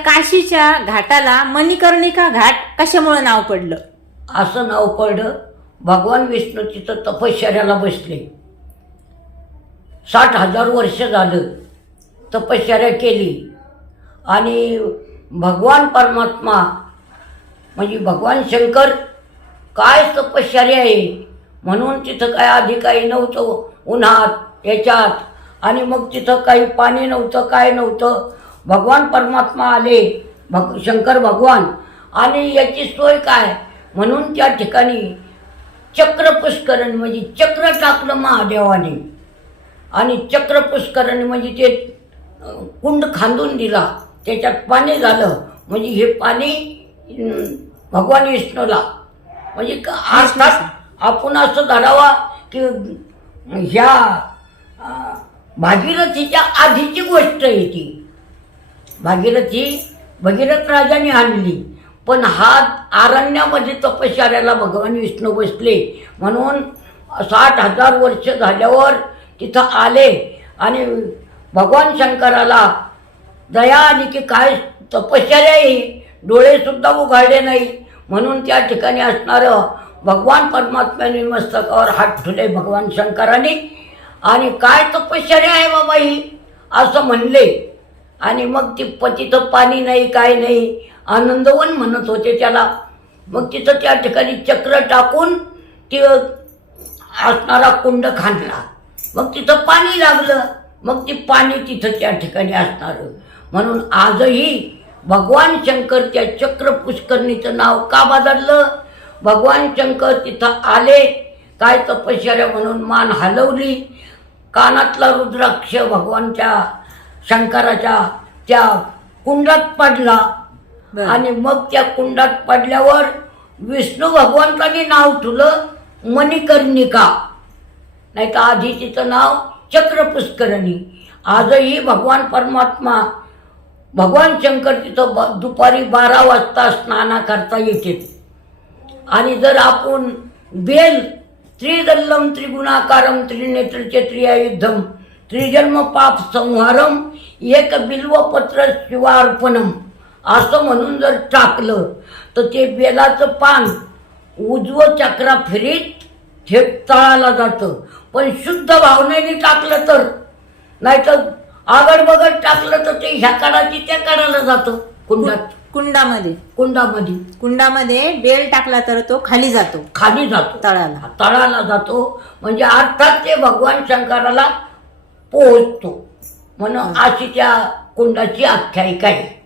काशीच्या घाटाला मणिकर्णिका घाट कशामुळे नाव पडलं? असं नाव पडलं भगवान विष्णू तिथं तपश्चर्याला बसले. साठ हजार वर्ष झालं तपश्चर्या केली आणि भगवान परमात्मा म्हणजे भगवान शंकर काय तपश्चर्या आहे म्हणून तिथं काय आधी काही नव्हतं उन्हात याच्यात. आणि मग तिथं काही पाणी नव्हतं काय नव्हतं. भगवान परमात्मा आले भग शंकर भगवान आणि याची सोय काय? म्हणून त्या ठिकाणी चक्र पुष्करण म्हणजे चक्र टाकलं महादेवाने. आणि चक्र पुष्करण म्हणजे ते कुंड खांदून दिला. त्याच्यात पाणी झालं. म्हणजे हे पाणी भगवान विष्णूला. म्हणजे अर्थात आपण असं धरावा की ह्या भागीरथीच्या आधीची गोष्ट आहे ती. भागीरथी भगीरथ राजाने आणली. पण हा आरण्यामध्ये तपश्चर्याला भगवान विष्णू बसले. म्हणून साठ हजार वर्ष झाल्यावर तिथं आले आणि भगवान शंकराला दया आली की काय तपश्चर्या आहे डोळेसुद्धा उघडले नाही. म्हणून त्या ठिकाणी असणारं भगवान परमात्म्याने मस्तकावर हात ठेवले भगवान शंकराने. आणि काय तपश्चर्या आहे बाबा ही? असं म्हणले. आणि मग ती प पाणी नाही काय नाही. आनंदवन म्हणत होते त्याला. मग तिथं त्या ठिकाणी चक्र टाकून ती असणारा कुंड खांदला मग तिथं पाणी लागलं. मग ती पाणी तिथं त्या ठिकाणी असणार. म्हणून आजही भगवान शंकर त्या चक्र पुष्करणीचं नाव का बदललं? भगवान शंकर तिथं आले काय तपश्चर्या म्हणून मान हलवली. कानातला रुद्राक्ष भगवानच्या शंकराच्या त्या कुंडात पडला. आणि मग त्या कुंडात पडल्यावर विष्णू भगवंतानी नाव ठेवलं मणिकर्णिका. नाही तर आधी तिचं नाव चक्र पुष्करणी आजही भगवान परमात्मा भगवान शंकर तिथं ब दुपारी बारा वाजता स्नानाकरता येते आणि जर आपण बेल त्रिदल्लम त्रिगुणाकारम त्रिनेत्रचे त्रियायुद्धम त्रिजन्म पाप संहारम एक बिल्वपत्र शिवार्पणम. असं म्हणून जर टाकलं तर ते बेलाचं पान उजवं चक्रा फिरीत थेट तळाला जातं. पण शुद्ध भावनेने टाकलं तर नाहीतर आगड बगड टाकलं तर ते ह्या काळाची त्या काळाला जातं कुंडात. कुंडामध्ये. कुंडामध्ये. कुंडामध्ये बेल टाकला तर तो खाली जातो. खाली जातो. तळाला. तळाला जातो. म्हणजे अर्थात ते भगवान शंकराला पोहोचतो. म्हणून अशी त्या कुंडाची आख्यायिका आहे.